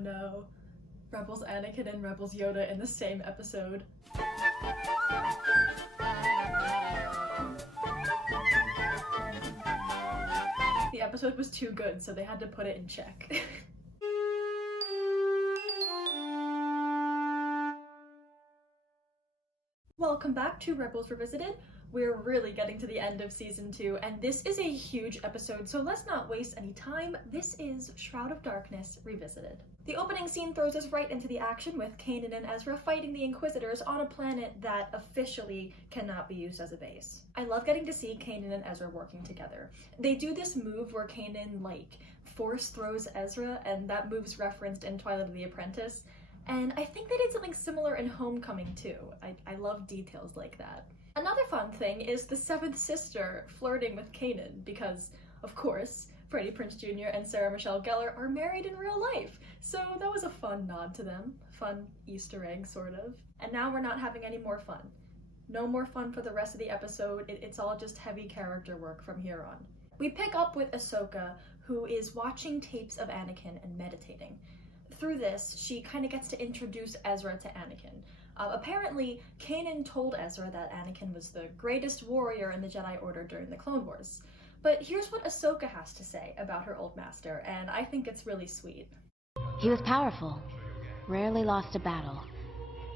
no. Rebels Anakin and Rebels Yoda in the same episode. The episode was too good, so they had to put it in check. Welcome back to Rebels Revisited. We're really getting to the end of season 2, and this is a huge episode, so let's not waste any time. This is Shroud of Darkness Revisited. The opening scene throws us right into the action with Kanan and Ezra fighting the Inquisitors on a planet that officially cannot be used as a base. I love getting to see Kanan and Ezra working together. They do this move where Kanan, force throws Ezra, and that move's referenced in Twilight of the Apprentice. And I think they did something similar in Homecoming too. I love details like that. Another fun thing is the seventh sister flirting with Kanan because, of course, Freddie Prinze Jr. and Sarah Michelle Gellar are married in real life. So that was a fun nod to them. Fun Easter egg, sort of. And now we're not having any more fun. No more fun for the rest of the episode. It's all just heavy character work from here on. We pick up with Ahsoka, who is watching tapes of Anakin and meditating. Through this, she kind of gets to introduce Ezra to Anakin. Apparently, Kanan told Ezra that Anakin was the greatest warrior in the Jedi Order during the Clone Wars. But here's what Ahsoka has to say about her old master, and I think it's really sweet. He was powerful, rarely lost a battle.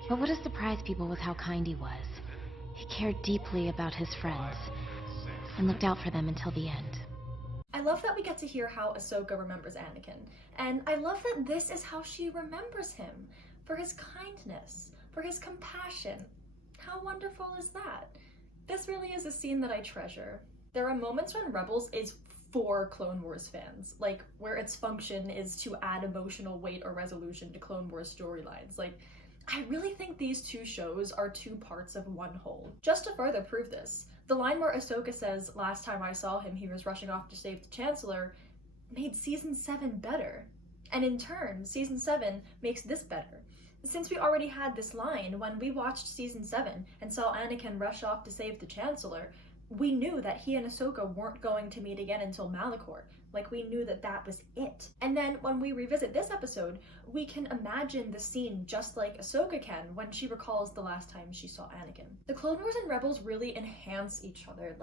But what has surprised people was how kind he was. He cared deeply about his friends, and looked out for them until the end. I love that we get to hear how Ahsoka remembers Anakin, and I love that this is how she remembers him, for his kindness, for his compassion. How wonderful is that? This really is a scene that I treasure. There are moments when Rebels is for Clone Wars fans, where its function is to add emotional weight or resolution to Clone Wars storylines. I really think these two shows are two parts of one whole. Just to further prove this, the line where Ahsoka says, "Last time I saw him, he was rushing off to save the Chancellor," made Season 7 better. And in turn, Season 7 makes this better. Since we already had this line when we watched Season 7 and saw Anakin rush off to save the Chancellor, we knew that he and Ahsoka weren't going to meet again until Malachor. We knew that that was it. And then when we revisit this episode, we can imagine the scene just like Ahsoka can when she recalls the last time she saw Anakin. The Clone Wars and Rebels really enhance each other.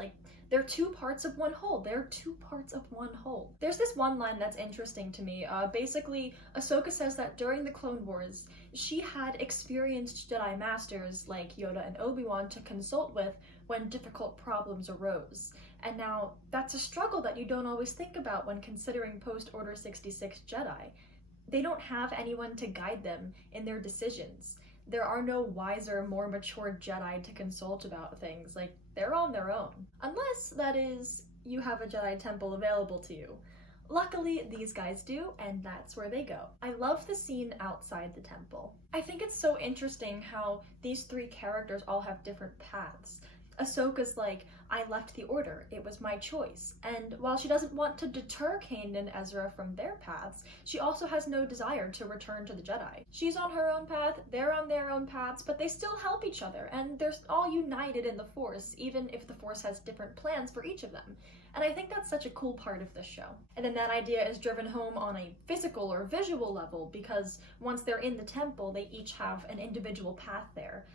They're two parts of one whole. They're two parts of one whole. There's this one line that's interesting to me. Basically, Ahsoka says that during the Clone Wars, she had experienced Jedi Masters like Yoda and Obi-Wan to consult with when difficult problems arose. And now, that's a struggle that you don't always think about when considering post-Order 66 Jedi. They don't have anyone to guide them in their decisions. There are no wiser, more mature Jedi to consult about things. They're on their own. Unless, that is, you have a Jedi temple available to you. Luckily, these guys do, and that's where they go. I love the scene outside the temple. I think it's so interesting how these three characters all have different paths. Ahsoka's I left the Order, it was my choice. And while she doesn't want to deter Kanan and Ezra from their paths, she also has no desire to return to the Jedi. She's on her own path, they're on their own paths, but they still help each other, and they're all united in the Force, even if the Force has different plans for each of them. And I think that's such a cool part of this show. And then that idea is driven home on a physical or visual level, because once they're in the temple, they each have an individual path there.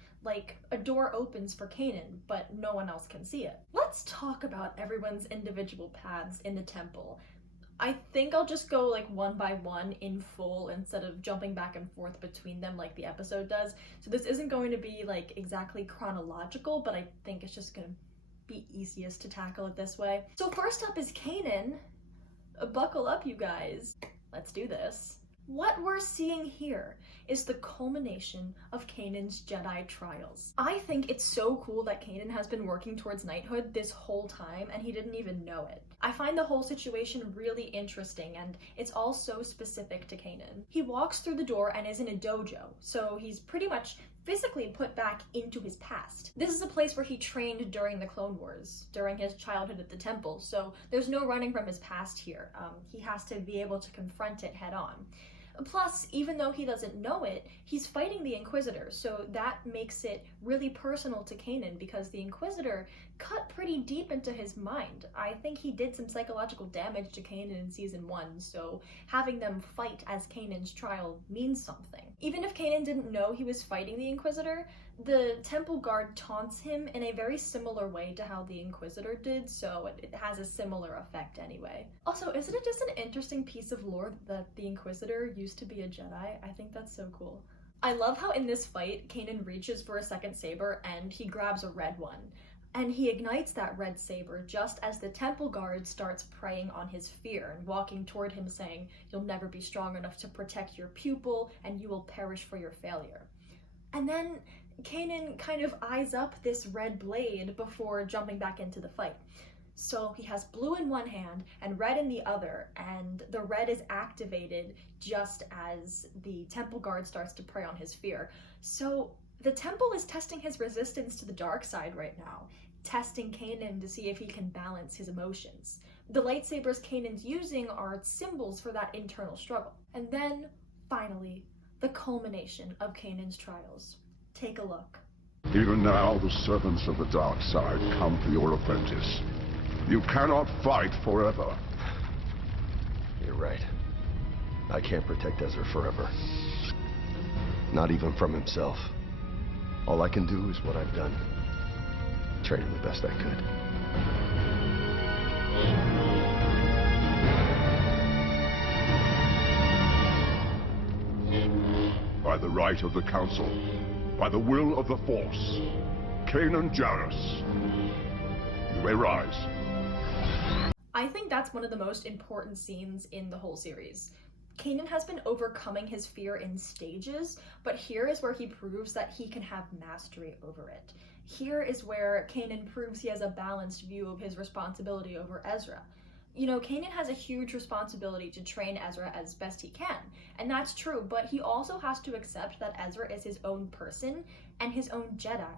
A door opens for Kanan, but no one else can see it. Let's talk about everyone's individual paths in the temple. I think I'll just go one by one in full instead of jumping back and forth between them like the episode does. So this isn't going to be exactly chronological, but I think it's just gonna be easiest to tackle it this way. So first up is Kanan. Buckle up, you guys. Let's do this. What we're seeing here is the culmination of Kanan's Jedi trials. I think it's so cool that Kanan has been working towards knighthood this whole time and he didn't even know it. I find the whole situation really interesting, and it's all so specific to Kanan. He walks through the door and is in a dojo, so he's pretty much physically put back into his past. This is a place where he trained during the Clone Wars, during his childhood at the temple, so there's no running from his past here. He has to be able to confront it head on. Plus, even though he doesn't know it, he's fighting the Inquisitor, so that makes it really personal to Kanan because the Inquisitor cut pretty deep into his mind. I think he did some psychological damage to Kanan in season 1, so having them fight as Kanan's trial means something. Even if Kanan didn't know he was fighting the Inquisitor, the Temple Guard taunts him in a very similar way to how the Inquisitor did, so it has a similar effect anyway. Also, isn't it just an interesting piece of lore that the Inquisitor used to be a Jedi? I think that's so cool. I love how in this fight, Kanan reaches for a second saber and he grabs a red one. And he ignites that red saber just as the Temple Guard starts preying on his fear and walking toward him saying, "You'll never be strong enough to protect your pupil and you will perish for your failure." And then Kanan kind of eyes up this red blade before jumping back into the fight. So he has blue in one hand and red in the other, and the red is activated just as the Temple Guard starts to prey on his fear. So the Temple is testing his resistance to the dark side right now, testing Kanan to see if he can balance his emotions. The lightsabers Kanan's using are symbols for that internal struggle. And then, finally, the culmination of Kanan's trials. Take a look. Even now, the servants of the dark side come for your apprentice. You cannot fight forever. You're right. I can't protect Ezra forever. Not even from himself. All I can do is what I've done. Train him the best I could. By the right of the Council, by the will of the Force, Kanan Jarrus, you may rise. I think that's one of the most important scenes in the whole series. Kanan has been overcoming his fear in stages, but here is where he proves that he can have mastery over it. Here is where Kanan proves he has a balanced view of his responsibility over Ezra. You know, Kanan has a huge responsibility to train Ezra as best he can, and that's true, but he also has to accept that Ezra is his own person and his own Jedi.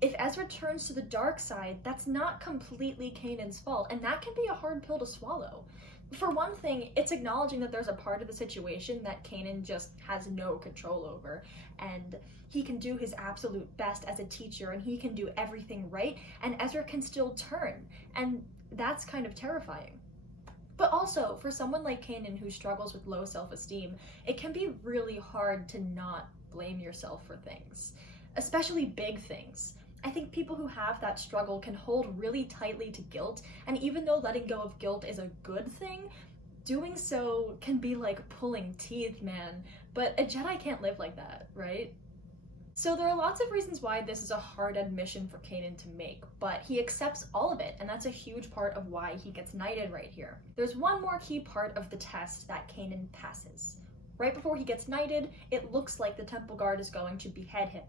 If Ezra turns to the dark side, that's not completely Kanan's fault, and that can be a hard pill to swallow. For one thing, it's acknowledging that there's a part of the situation that Kanan just has no control over, and he can do his absolute best as a teacher, and he can do everything right, and Ezra can still turn, and that's kind of terrifying. But also, for someone like Kanan who struggles with low self-esteem, it can be really hard to not blame yourself for things, especially big things. I think people who have that struggle can hold really tightly to guilt, and even though letting go of guilt is a good thing, doing so can be like pulling teeth, man. But a Jedi can't live like that, right? So there are lots of reasons why this is a hard admission for Kanan to make, but he accepts all of it, and that's a huge part of why he gets knighted right here. There's one more key part of the test that Kanan passes. Right before he gets knighted, it looks like the Temple Guard is going to behead him.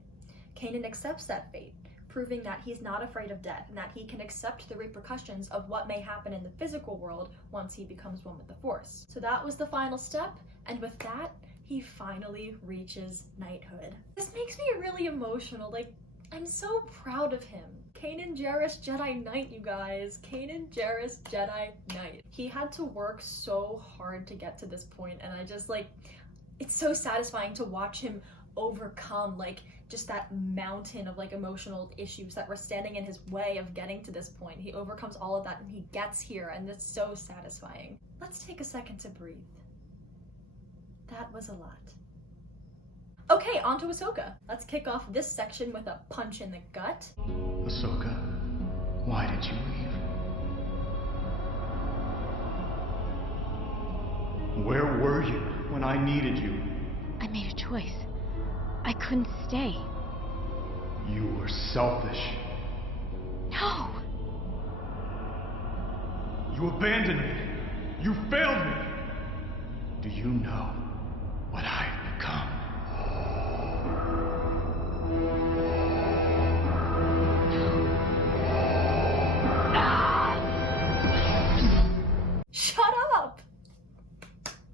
Kanan accepts that fate, proving that he's not afraid of death and that he can accept the repercussions of what may happen in the physical world once he becomes one with the Force. So that was the final step, and with that, he finally reaches knighthood. This makes me really emotional. Like, I'm so proud of him. Kanan Jarrus Jedi Knight, you guys. Kanan Jarrus Jedi Knight. He had to work so hard to get to this point, and I just it's so satisfying to watch him overcome just that mountain of emotional issues that were standing in his way of getting to this point. He overcomes all of that and he gets here, and it's so satisfying. Let's take a second to breathe. That was a lot. Okay, on to Ahsoka. Let's kick off this section with a punch in the gut. Ahsoka, why did you leave? Where were you when I needed you? I made a choice. I couldn't stay. You were selfish. No! You abandoned me. You failed me. Do you know what I've become? Shut up!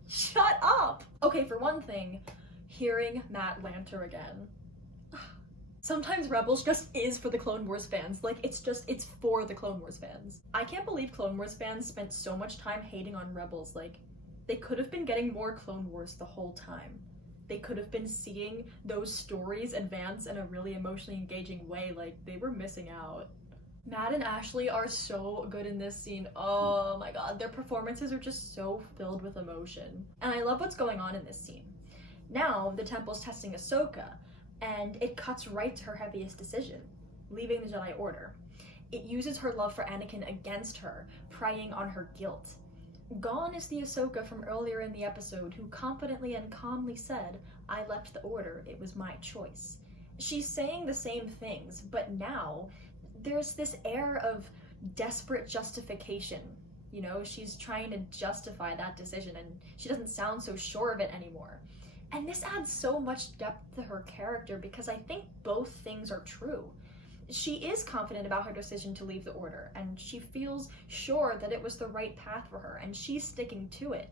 Shut up! Okay, for one thing, hearing Matt Lanter again. Sometimes Rebels just is for the Clone Wars fans. It's for the Clone Wars fans. I can't believe Clone Wars fans spent so much time hating on Rebels. They could have been getting more Clone Wars the whole time. They could have been seeing those stories advance in a really emotionally engaging way. Like, they were missing out. Matt and Ashley are so good in this scene. Oh my god, their performances are just so filled with emotion. And I love what's going on in this scene. Now, the Temple's testing Ahsoka, and it cuts right to her heaviest decision, leaving the Jedi Order. It uses her love for Anakin against her, preying on her guilt. Gone is the Ahsoka from earlier in the episode who confidently and calmly said, "I left the Order, it was my choice." She's saying the same things, but now there's this air of desperate justification. You know, she's trying to justify that decision, and she doesn't sound so sure of it anymore. And this adds so much depth to her character because I think both things are true. She is confident about her decision to leave the Order, and she feels sure that it was the right path for her, and she's sticking to it.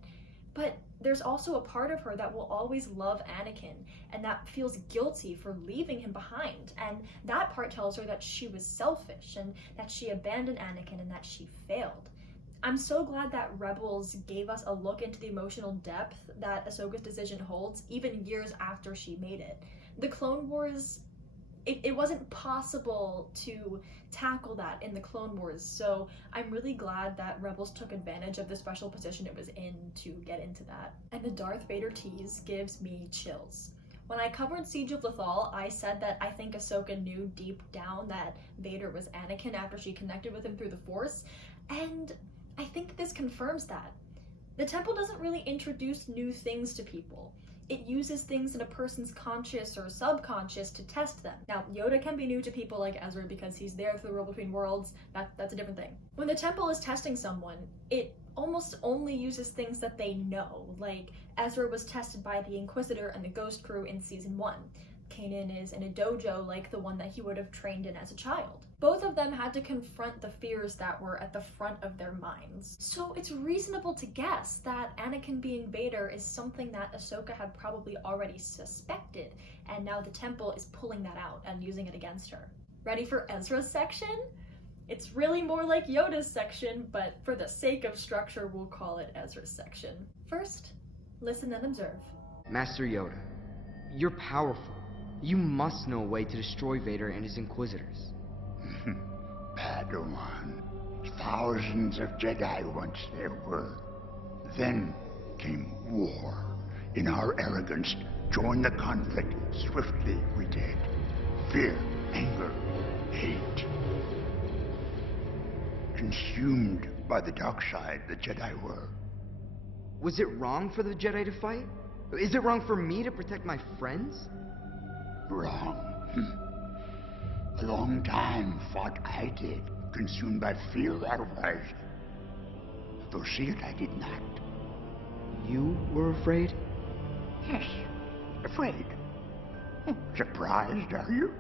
But there's also a part of her that will always love Anakin, and that feels guilty for leaving him behind. And that part tells her that she was selfish, and that she abandoned Anakin, and that she failed. I'm so glad that Rebels gave us a look into the emotional depth that Ahsoka's decision holds, even years after she made it. The Clone Wars, it wasn't possible to tackle that in the Clone Wars, so I'm really glad that Rebels took advantage of the special position it was in to get into that. And the Darth Vader tease gives me chills. When I covered Siege of Lothal, I said that I think Ahsoka knew deep down that Vader was Anakin after she connected with him through the Force, and I think this confirms that. The Temple doesn't really introduce new things to people. It uses things in a person's conscious or subconscious to test them. Now, Yoda can be new to people like Ezra because he's there through the world between worlds. That's a different thing. When the Temple is testing someone, it almost only uses things that they know, like Ezra was tested by the Inquisitor and the Ghost Crew in Season 1. Kanan is in a dojo like the one that he would have trained in as a child. Both of them had to confront the fears that were at the front of their minds. So it's reasonable to guess that Anakin being Vader is something that Ahsoka had probably already suspected, and now the Temple is pulling that out and using it against her. Ready for Ezra's section? It's really more like Yoda's section, but for the sake of structure, we'll call it Ezra's section. First, listen and observe. Master Yoda, you're powerful. You must know a way to destroy Vader and his Inquisitors. Padawan. Thousands of Jedi once there were. Then came war. In our arrogance, joined the conflict. Swiftly we did. Fear, anger, hate. Consumed by the dark side, the Jedi were. Was it wrong for the Jedi to fight? Is it wrong for me to protect my friends? Wrong. A long time fought I did, consumed by fear I was. Though see it I did not. You were afraid? Yes, afraid. Surprised, are you?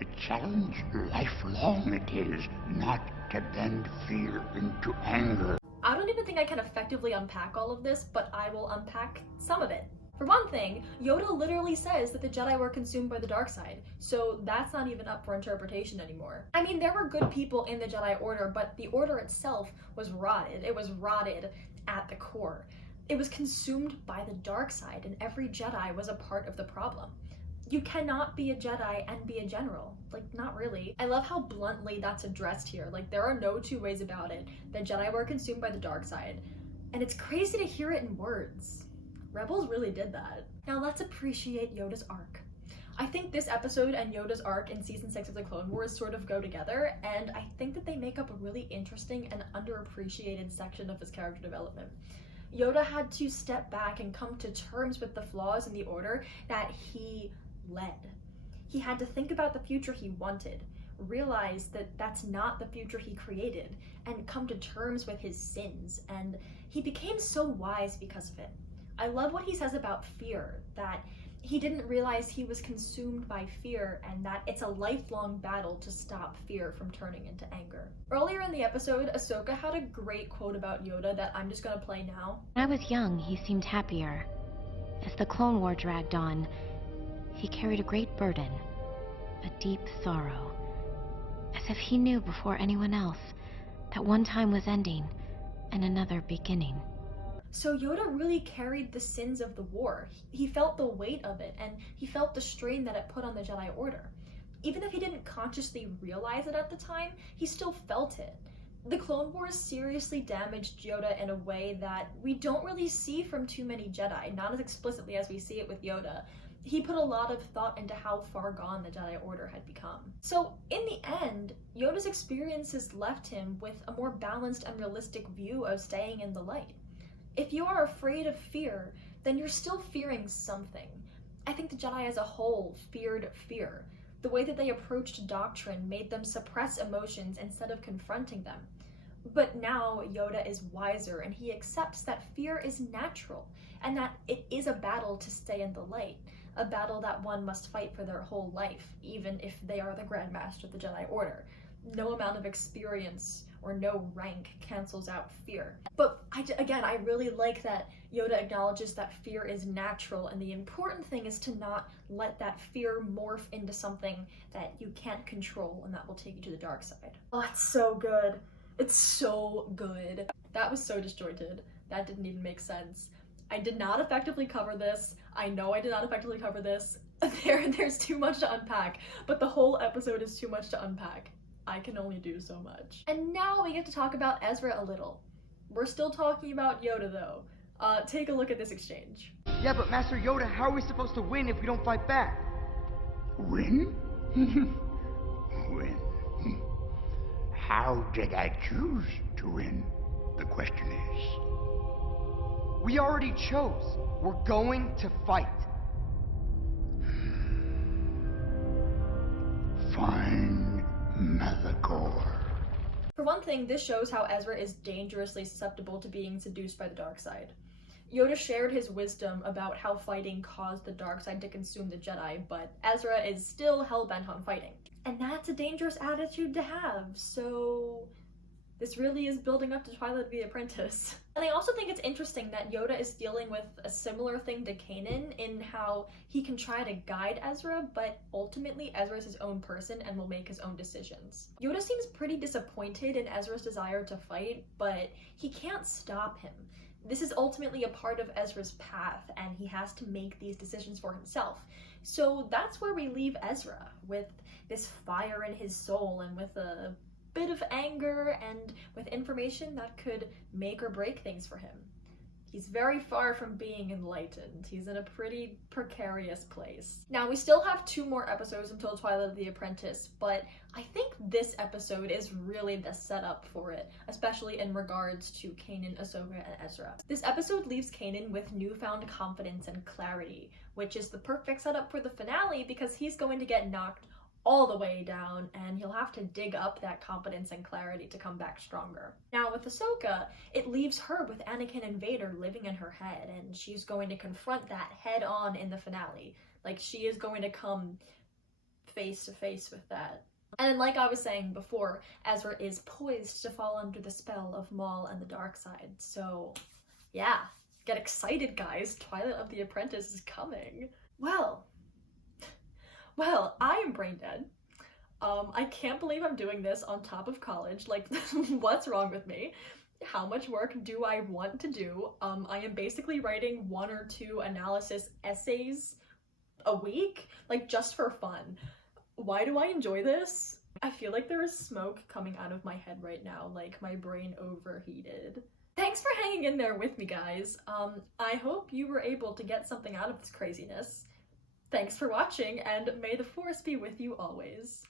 A challenge lifelong it is, not to bend fear into anger. I don't even think I can effectively unpack all of this, but I will unpack some of it. For one thing, Yoda literally says that the Jedi were consumed by the dark side, so that's not even up for interpretation anymore. I mean, there were good people in the Jedi Order, but the Order itself was rotted. It was rotted at the core. It was consumed by the dark side, and every Jedi was a part of the problem. You cannot be a Jedi and be a general. Like, not really. I love how bluntly that's addressed here. Like, there are no two ways about it. The Jedi were consumed by the dark side, and it's crazy to hear it in words. Rebels really did that. Now let's appreciate Yoda's arc. I think this episode and Yoda's arc in Season 6 of the Clone Wars sort of go together, and I think that they make up a really interesting and underappreciated section of his character development. Yoda had to step back and come to terms with the flaws in the Order that he led. He had to think about the future he wanted, realize that that's not the future he created, and come to terms with his sins, and he became so wise because of it. I love what he says about fear, that he didn't realize he was consumed by fear and that it's a lifelong battle to stop fear from turning into anger. Earlier in the episode, Ahsoka had a great quote about Yoda that I'm just gonna play now. When I was young, he seemed happier. As the Clone War dragged on, he carried a great burden, a deep sorrow, as if he knew before anyone else that one time was ending and another beginning. So Yoda really carried the sins of the war. He felt the weight of it, and he felt the strain that it put on the Jedi Order. Even if he didn't consciously realize it at the time, he still felt it. The Clone Wars seriously damaged Yoda in a way that we don't really see from too many Jedi, not as explicitly as we see it with Yoda. He put a lot of thought into how far gone the Jedi Order had become. So, in the end, Yoda's experiences left him with a more balanced and realistic view of staying in the light. If you are afraid of fear, then you're still fearing something. I think the Jedi as a whole feared fear. The way that they approached doctrine made them suppress emotions instead of confronting them. But now Yoda is wiser, and he accepts that fear is natural, and that it is a battle to stay in the light, a battle that one must fight for their whole life, even if they are the Grand Master of the Jedi Order. No amount of experience or no rank cancels out fear. But I really like that Yoda acknowledges that fear is natural, and the important thing is to not let that fear morph into something that you can't control and that will take you to the dark side. Oh, it's so good. It's so good. That was so disjointed. That didn't even make sense. I did not effectively cover this. I know I did not effectively cover this. There's too much to unpack, but the whole episode is too much to unpack. I can only do so much. And now we get to talk about Ezra a little. We're still talking about Yoda though. Take a look at this exchange. Yeah, but Master Yoda, how are we supposed to win if we don't fight back? Win? Win. How did I choose to win? The question is. We already chose. We're going to fight. Fine, Malachor. For one thing, this shows how Ezra is dangerously susceptible to being seduced by the dark side. Yoda shared his wisdom about how fighting caused the dark side to consume the Jedi, but Ezra is still hell-bent on fighting. And that's a dangerous attitude to have, so this really is building up to Twilight the Apprentice. And I also think it's interesting that Yoda is dealing with a similar thing to Kanan in how he can try to guide Ezra, but ultimately Ezra is his own person and will make his own decisions. Yoda seems pretty disappointed in Ezra's desire to fight, but he can't stop him. This is ultimately a part of Ezra's path, and he has to make these decisions for himself. So that's where we leave Ezra, with this fire in his soul and with a bit of anger and with information that could make or break things for him. He's very far from being enlightened. He's in a pretty precarious place. Now, we still have 2 more episodes until Twilight of the Apprentice, but I think this episode is really the setup for it, especially in regards to Kanan, Ahsoka, and Ezra. This episode leaves Kanan with newfound confidence and clarity, which is the perfect setup for the finale because he's going to get knocked all the way down, and he'll have to dig up that confidence and clarity to come back stronger. Now with Ahsoka, it leaves her with Anakin and Vader living in her head, and she's going to confront that head on in the finale. Like, she is going to come face to face with that. And like I was saying before, Ezra is poised to fall under the spell of Maul and the dark side. So yeah, get excited guys, Twilight of the Apprentice is coming. Well, I am brain dead. I can't believe I'm doing this on top of college. Like, what's wrong with me? How much work do I want to do? I am basically writing 1 or 2 analysis essays a week, like, just for fun. Why do I enjoy this? I feel like there is smoke coming out of my head right now, like my brain overheated. Thanks for hanging in there with me, guys. I hope you were able to get something out of this craziness. Thanks for watching, and may the Force be with you always.